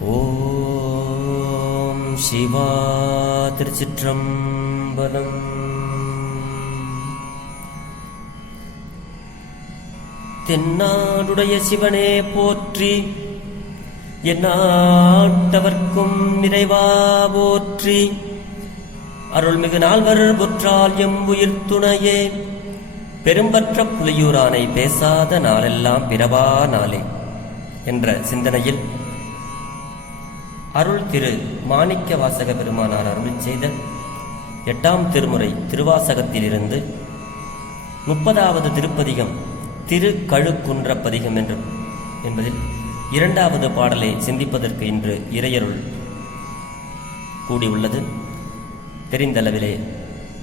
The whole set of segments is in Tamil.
ஓம் சிவா திருச்சிற்றம்பலம். தென்னாடுடைய சிவனே போற்றி என்னாட்டவர்க்கும் நிறைவா போற்றி. அருள்மிகு நால்வர் புற்றால் எம் உயிர் துணையே பெரும்பற்ற புலியூரானை பேசாத நாளெல்லாம் பிறவா நாளே என்ற சிந்தனையில் அருள் திரு மாணிக்க வாசக பெருமானார் அருள் செய்த எட்டாம் திருமுறை திருவாசகத்திலிருந்து முப்பதாவது திருப்பதிகம் திரு கழுக்குன்ற பதிகம் என்று என்பதில் இரண்டாவது பாடலை சிந்திப்பதற்கு இன்று இறையருள் கூடியுள்ளது. தெரிந்தளவிலே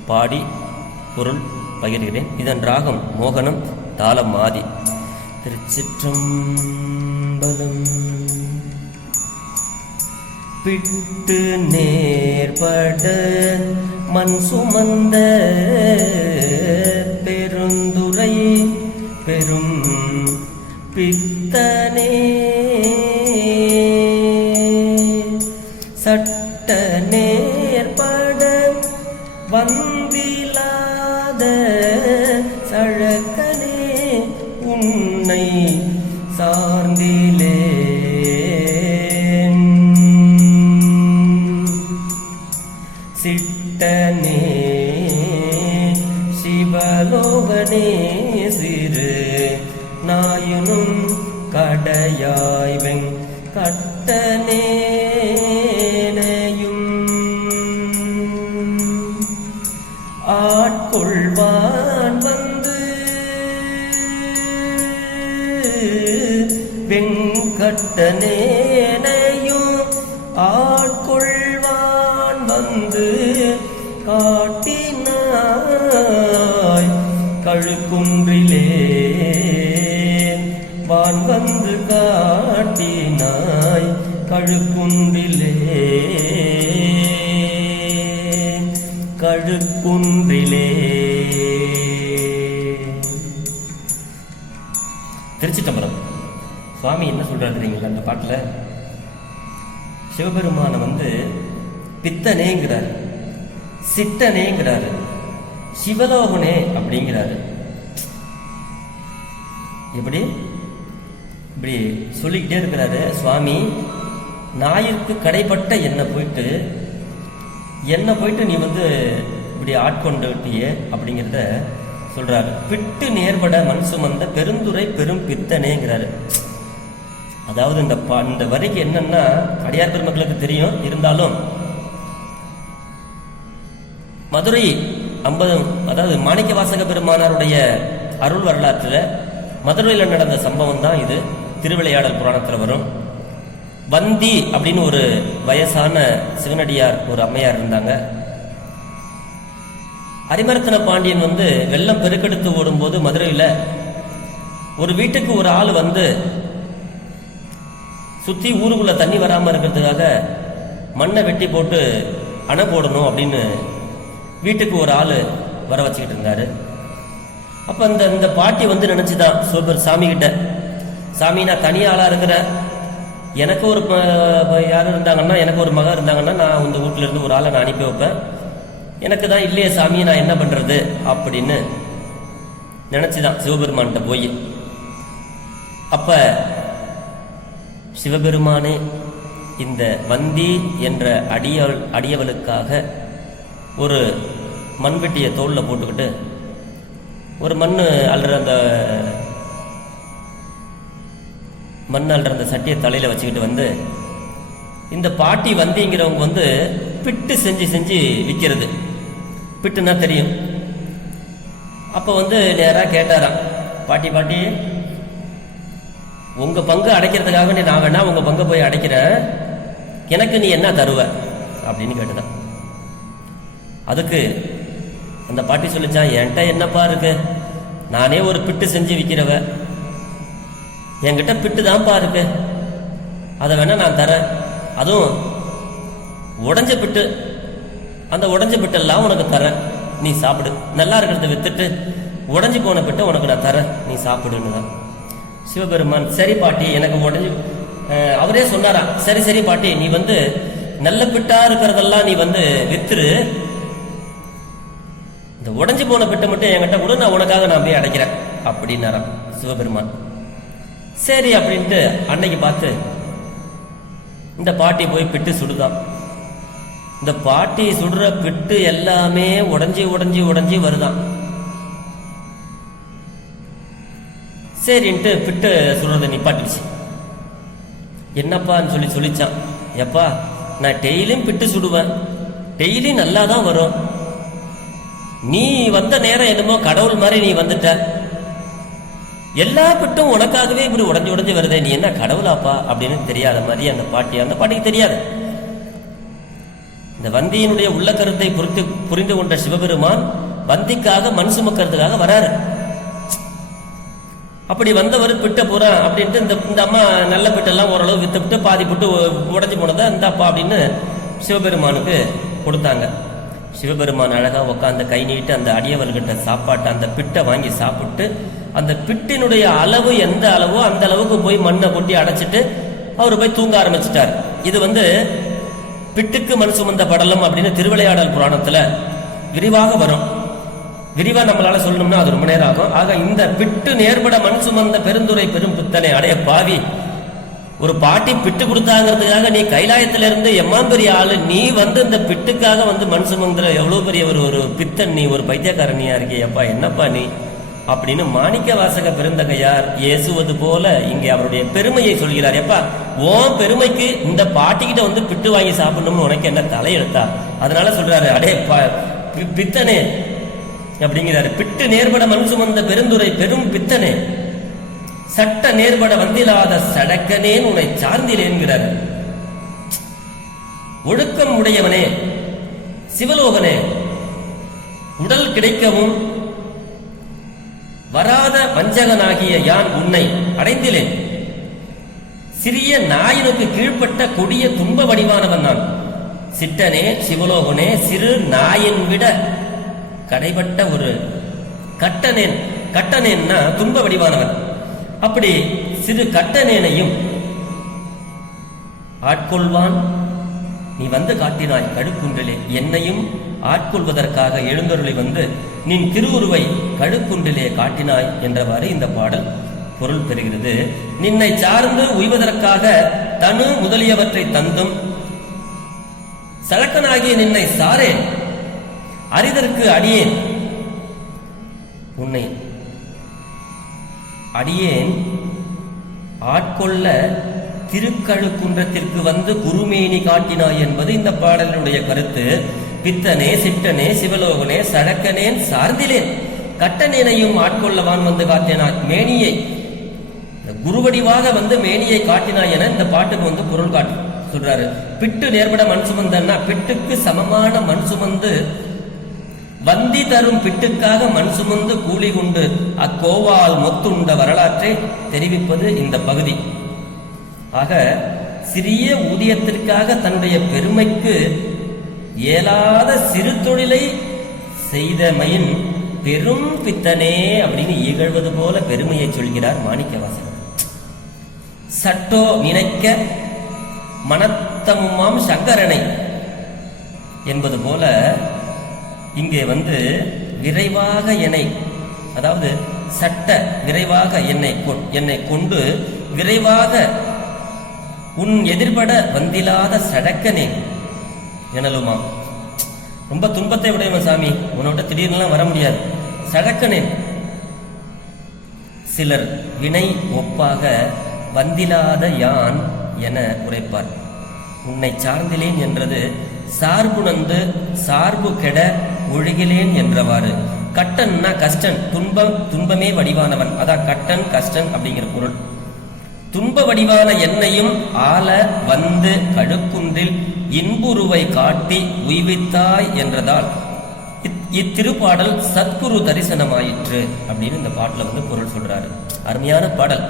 பாடி பொருள் பகிர்கிறேன். இதன் ராகம் மோகனம் தாளம் ஆதி. திருச்சிற்றம்பலம் விட்டு நேர்பட மண் சுமந்த பெருந்துரை பெரும் பித்தனே. சட்ட நேர்பட வந்திலாத சழக்கனே உன்னை சார்ந்திலேன் வெங்கட்டனேனையும் ஆட்கொள்வான் வந்து காட்டினாய். கழுக்குன்றிலே வான் வந்து காட்டினாய். கழுக்குன்றிலே கழுக்குன்றிலே. திருச்சி தம்பரம் சுவாமி என்ன சொல்றாரு தெரியுங்களா அந்த பாட்டில்? சிவபெருமானை வந்து பித்தனேங்கிறாரு. சித்தனேங்கிறாரு. சிவலோகனே அப்படிங்கிறாரு. எப்படி? இப்படி சொல்லிக்கிட்டே இருக்கிறாரு சுவாமி நாயிற்கு கடைப்பட்ட என்னை போயிட்டு என்னை போயிட்டு நீ வந்து இப்படி ஆட்கொண்டு விட்டியே அப்படிங்கிறத சொல்றாரு. பிட்டு நேர்பட மண் சுமந்த பெருந்துரை பெரும் பித்தனேங்கிறாரு. அதாவது இந்த பா இந்த வரிக்கு என்னன்னா அடியார் பெருமக்களுக்கு தெரியும் இருந்தாலும் மதுரை ஐம்பது அதாவது மாணிக்க வாசக பெருமானாருடைய அருள் வரலாற்றுல மதுரையில் நடந்த சம்பவம் தான் இது. திருவிளையாடல் புராணத்தில் வரும். வந்தி அப்படின்னு ஒரு வயசான சிவனடியார் ஒரு அம்மையார் இருந்தாங்க. அரிமரத்தன பாண்டியன் வந்து வெள்ளம் பெருக்கெடுத்து ஓடும்போது மதுரையில் ஒரு வீட்டுக்கு ஒரு ஆள் வந்து சுத்தி ஊருக்குள்ள தண்ணி வராம இருக்கிறதுக்காக மண்ணை வெட்டி போட்டு அணை போடணும் அப்படின்னு வீட்டுக்கு ஒரு ஆள் வர வச்சுக்கிட்டு இருந்தாரு. அப்ப இந்த இந்த பாட்டி வந்து நினைச்சுதான் சோபர் சாமி கிட்ட சாமி நான் தனி ஆளா இருக்கிறேன். எனக்கு ஒரு யாரும் யார் இருந்தாங்கன்னா எனக்கு ஒரு மகன் இருந்தாங்கன்னா நான் இந்த வீட்டுல இருந்து ஒரு ஆளை நான் அனுப்பி வைப்பேன். எனக்கு தான் இல்லையே சாமி நான் என்ன பண்றது? அப்படின்னு நினைச்சுதான் சிவபெருமான்கிட்ட போய். அப்ப சிவபெருமானே இந்த வந்தி என்ற அடியவள் அடியவளுக்காக ஒரு மண்வெட்டியை தோளில் போட்டுக்கிட்டு ஒரு மண் அல்ற அந்த மண் அல்ற அந்த சட்டியை தலையில் வச்சுக்கிட்டு வந்து இந்த பாட்டி வந்திங்கிறவங்க வந்து பிட்டு செஞ்சு செஞ்சு விற்கிறது பிட்டுன்னா தெரியும். அப்போ வந்து நேராக கேட்டாராம் பாட்டி பாட்டி உங்க பங்கு அடைக்கிறதுக்காக நீ நான் வேணா உங்க பங்கை போய் அடைக்கிறேன். எனக்கு நீ என்ன தருவ? அப்படின்னு கேட்டுதான் அதுக்கு அந்த பாட்டி சொல்லிச்சான் என்கிட்ட என்னப்பா இருக்கு? நானே ஒரு பிட்டு செஞ்சு விற்கிறவ என்கிட்ட பிட்டு தான்ப்பா இருக்கு. அதை வேணா நான் தரேன். அதுவும் உடஞ்ச பிட்டு. அந்த உடஞ்ச பிட்டெல்லாம் உனக்கு தரேன். நீ சாப்பிடு. நல்லா இருக்கிறத வித்துட்டு உடஞ்சி போன பிட்டை உனக்கு நான் தரேன். நீ சாப்பிடுன்னு தான். சிவபெருமான் சரி பாட்டி எனக்கு உடஞ்சு அவரே சொன்னாராம் சரி சரி பாட்டி நீ வந்து நல்ல பிட்டா இருக்கிறதெல்லாம் நீ வந்து வித்துரு. இந்த உடஞ்சி போன பிட்டை மட்டும் என்கிட்ட கூட நான் உனக்காக நான் போய் அடைக்கிறேன். அப்படின்னாராம் சிவபெருமான். சரி அப்படின்ட்டு அன்னைக்கு பார்த்து இந்த பாட்டி போய் பிட்டு சுடுதான் இந்த பாட்டி சுடுற பிட்டு எல்லாமே உடஞ்சி உடஞ்சி உடஞ்சி வருதான் சரின்ட்டு பிட்டு சுடுறதை நிப்பாட்டிச்சு என்னப்பான்னு சொல்லி சொல்லிச்சான். எப்பா நான் டெய்லியும் பிட்டு சுடுவேன். டெய்லி நல்லா தான் வரும். நீ வந்த நேரம் என்னமோ கடவுள் மாதிரி நீ வந்துட்ட. எல்லா பிட்டும் உனக்காகவே இப்படி உடஞ்சி உடஞ்சி வருதே. நீ என்ன கடவுளாப்பா அப்படின்னு தெரியாத மாதிரி அந்த பாட்டி அந்த பாட்டிக்கு தெரியாது. இந்த வந்தியினுடைய உள்ள கருத்தை புரிந்து புரிந்து கொண்ட சிவபெருமான் வந்திக்காக மண் சுமக்கிறதுக்காக வராரு. அப்படி வந்தவர் பிட்ட போறான் அப்படின்ட்டு இந்த இந்த அம்மா நல்ல பிட்டெல்லாம் ஓரளவு வித்து விட்டு பாதி புட்டு உடஞ்சி போனதை இந்தாப்பா அப்படின்னு சிவபெருமானுக்கு கொடுத்தாங்க. சிவபெருமான் அழகாக உட்காந்து கை நீட்டு அந்த அடியவர்கிட்ட சாப்பாட்டை அந்த பிட்டை வாங்கி சாப்பிட்டு அந்த பிட்டினுடைய அளவு எந்த அளவோ அந்த அளவுக்கு போய் மண்ணை கொட்டி அடைச்சிட்டு அவர் போய் தூங்க ஆரம்பிச்சிட்டார். இது வந்து பிட்டுக்கு மண் சுமந்த படலம் அப்படின்னு திருவிளையாடல் புராணத்தில் விரிவாக வரும். விரிவாக நம்மளால சொல்லணும்னா அது ரொம்ப நேரம் ஆகும். ஆக இந்த பிட்டு நேர்பட மண் சுமந்த பெருந்துரை பெரும் புத்தனை அடைய பாவி. ஒரு பாட்டி பிட்டு கொடுத்தாங்கிறதுக்காக நீ கைலாயத்துல இருந்து எம்மான் பெரிய ஆளு நீ வந்து இந்த பிட்டுக்காக வந்து மண் சுமந்திர எவ்வளவு பெரிய ஒரு ஒரு பித்தன் நீ ஒரு பைத்தியக்காரனியா இருக்கியப்பா என்னப்பா நீ? அப்படின்னு மாணிக்க வாசக பெருந்தகையார் ஏசுவது போல இங்கே அவருடைய பெருமையை சொல்கிறார். எப்பா உன் பெருமைக்கு இந்த பாட்டிக்கிட்ட வந்து பிட்டு வாங்கி சாப்பிடணும்னு உனக்கு என்ன தலையெழுத்தா? அதனால சொல்றாரு அடே பித்தனே அப்படிங்கிறாரு. பிட்டு நேர்பட மண் சுமந்த பெருந்துரை பெரும் பித்தனே சட்ட நேர்பட வந்திலாத சடக்கனேன் உன்னை சார்ந்திலேன்கிறார். ஒழுக்கம் உடையவனே சிவலோகனே உடல் கிடைக்கவும் வராத வஞ்சகனாகிய யான் உன்னை அடைந்திலேன். சிறிய நாயனுக்கு கீழ்ப்பட்ட கொடிய துன்ப வடிவானவன் நான். சிட்டனே சிவலோகனே சிறு நாயின் விட கடைபட்ட ஒரு கட்டனேன் கட்டனேன்னா துன்ப வடிவானவன். அப்படி சிறு கட்டனேனையும் ஆட்கொள்வான். நீ வந்து காட்டினாய் கடுக்குன்றிலே என்னையும் ஆட்கொள்வதற்காக எழுந்தருளை வந்து நின் திருவுருவை கடுக்குன்றிலே காட்டினாய் என்றவாறு இந்த பாடல் பொருள் பெறுகிறது. நின்னை சார்ந்து உய்வதற்காக தனு முதலியவற்றை தந்தும் சலக்கனாகிய நின்னை சாரேன். அரிதற்கு அடியேன். உன்னை அடியேன். ஆட்கொள்ள திருக்கழுக்குன்றத்திற்கு வந்து குருமேனி காட்டினாய் என்பது இந்த பாடலினுடைய கருத்து. பித்தனே சிட்டனே சிவலோகனே சடக்கனேன் சார்ந்திலேன். கட்டனேனையும் ஆட்கொள்ளவான் வந்து காட்டினான் மேனியை. குருவடிவாக வந்து மேனியை காட்டினாய் என இந்த பாட்டுக்கு வந்து பொருள் காட்டு சொல்றாரு. பிட்டு நேர்பட மண் சுமந்தன்னா பிட்டுக்கு சமமான மண் சுமந்து வந்தி தரும் பிட்டுக்காக மண் சுமந்து கூலி கொண்டு அக்கோவால் மொத்துண்ட வரலாற்றை தெரிவிப்பது இந்த பகுதி. ஆக சிறிய ஊதியத்திற்காக தன்னுடைய பெருமைக்கு இயலாத சிறு தொழிலை செய்தமையின் பெரும் பித்தனே அப்படின்னு இகழ்வது போல பெருமையை சொல்கிறார் மாணிக்கவாசகர் சட்டோ நினைக்க மனத்தமுமாம் சங்கரனை என்பது போல இங்கே வந்து விரைவாக என்னை அதாவது சட்ட விரைவாக என்னை என்னை கொண்டு விரைவாக உன் எதிர்பட வந்திலாத சடக்கனே எனலுமாம் ரொம்ப துன்பத்தை உடையவன் சாமி உன்னோட திடீர்னுலாம் வர முடியாது. சடக்கனேன் சிலர் வினை ஒப்பாக வந்திலாத யான் என உரைப்பார். உன்னை சார்ந்திலேன் என்றது சார்புணர்ந்து சார்பு கெட ஒழுகிலேன் என்றவாறு. கட்டன்னா கஷ்டன் துன்பம் துன்பமே வடிவானவன். அதான் கட்டன் கஷ்டன் அப்படிங்கிற பொருள். துன்ப வடிவான என்னையும் ஆள வந்து கடுக்குன்றில் இன்புருவை காட்டி உய்வித்தாய் என்றதால் இத்- இத்திருப்பாடல் சத்குரு தரிசனமாயிற்று அப்படின்னு இந்த பாட்டில் வந்து பொருள் சொல்றாரு. அருமையான பாடல்.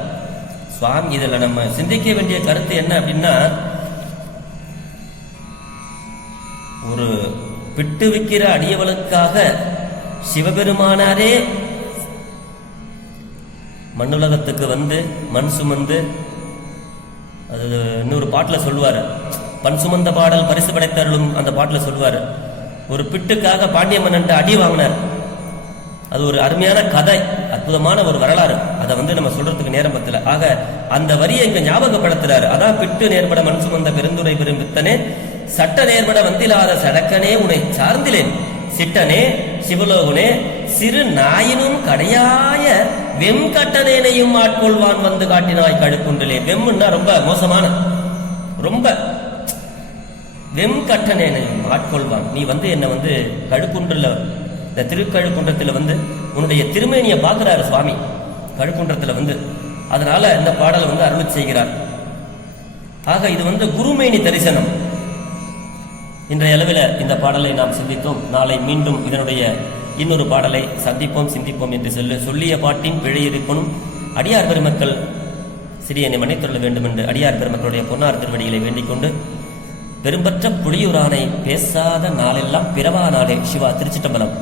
சுவாமி இதுல நம்ம சிந்திக்க வேண்டிய கருத்து என்ன அப்படின்னா ஒரு பிட்டு விற்கிற அடியவளுக்காக சிவபெருமானாரே மண்ணுலகத்துக்கு வந்து மண் சுமந்து அது இன்னொரு பாட்டில் சொல்லுவார். பண் சுமந்த பாடல் பரிசு படைத்தருளும் அந்த பாட்டில் சொல்லுவார். ஒரு பிட்டுக்காக பாண்டிய மன்னன் அடி வாங்கினார். அது ஒரு அருமையான கதை அற்புதமான ஒரு வரலாறு. அதை வந்து நம்ம சொல்றதுக்கு நேரம் பத்தல. ஆக அந்த வரியை இங்க ஞாபகப்படுத்துறாரு. அதான் பிட்டு நேர்பட மண் சுமந்த பெருந்துரை பெரும் வித்தனே சட்ட நேர்பட வந்திலாத சடக்கனே உன்னை சார்ந்திலேன். சிட்டனே சிவலோகனே சிறு நாயினும் கடையாய வெண்கட்டனேனையும் ஆட்கொள்வான் வந்து காட்டினாய் கழுக்குண்டிலே வெம்முன்னா ரொம்ப மோசமான ரொம்ப வெம்கட்டனேனையும் ஆட்கொள்வான். நீ வந்து என்னை வந்து கழுக்குன்றில் இந்த திருக்கழுக்குன்றத்தில் வந்து உன்னுடைய திருமேனியை பார்க்குறாரு சுவாமி. கழுக்குன்றத்தில் வந்து. அதனால இந்த பாடலை வந்து அருள் செய்கிறார். ஆக இது வந்து குருமேனி தரிசனம். இன்றைய அளவில் இந்த பாடலை நாம் சிந்தித்தோம். நாளை மீண்டும் இதனுடைய இன்னொரு பாடலை சந்திப்போம் சிந்திப்போம் என்று சொல்லு சொல்லிய பாட்டின் பிழை அடியார் பெருமக்கள் சிறியனை மன்னித்துள்ள வேண்டும் என்று அடியார் பெருமக்களுடைய பொன்னார் திருவடிகளை வேண்டிக் கொண்டு பெரும்பற்ற புலியூரானை பேசாத நாளெல்லாம் பிறவா நாளே சிவா திருச்சிட்டம்பலம்.